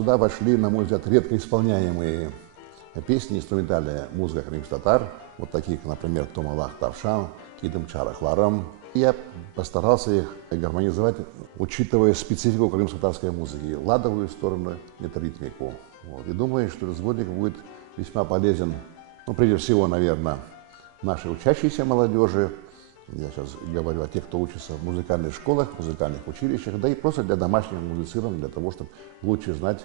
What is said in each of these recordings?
сюда вошли, на мой взгляд, редко исполняемые песни, инструментальная музыка крымских татар, вот такие, как, например, «Томалах Тавшан», «Кидым Чарахларам». Я постарался их гармонизовать, учитывая специфику крымско-татарской музыки, ладовую сторону, метаритмику. Вот. И думаю, что этот сборник будет весьма полезен, ну, прежде всего, наверное, нашей учащейся молодежи. Я сейчас говорю о тех, кто учится в музыкальных школах, музыкальных училищах, да и просто для домашнего музицирования, для того, чтобы лучше знать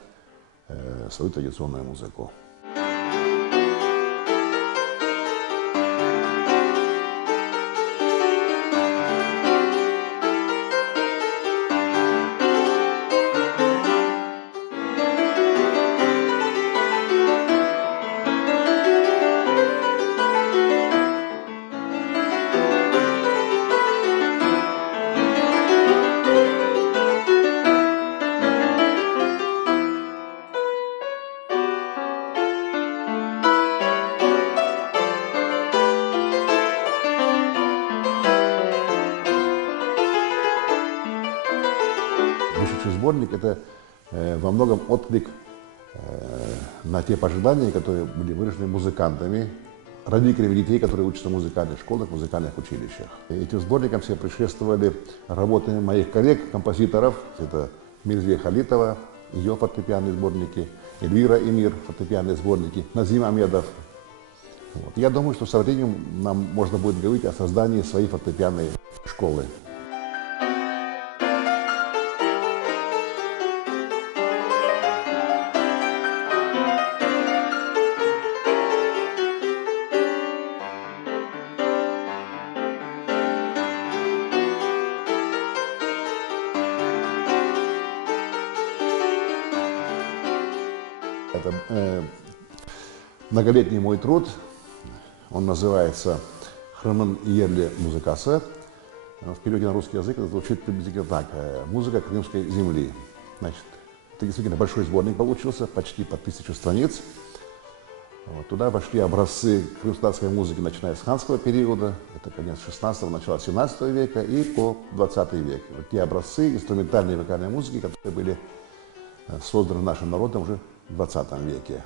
свою традиционную музыку. Вышедший сборник – это во многом отклик на те пожелания, которые были выражены музыкантами, родителями детей, которые учатся в музыкальных школах, музыкальных училищах. Этим сборникам все предшествовали работы моих коллег, композиторов. Это Мирзия Халитова, ее фортепианные сборники, Эльвира Эмир, фортепианные сборники, Назим Амедов. Вот. Я думаю, что со временем нам можно будет говорить о создании своей фортепианной школы. Это многолетний мой труд, он называется «Хрымын Иерли музыкасы». В переводе на русский язык это звучит приблизительно так: «Музыка крымской земли». Значит, это действительно большой сборник получился, почти по 1000 страниц. Вот, туда вошли образцы крымско-татарской музыки, начиная с ханского периода, это конец 16-го, начало 17 века и по 20 век. Вот те образцы инструментальной и вокальной музыки, которые были созданы нашим народом уже в 20 веке.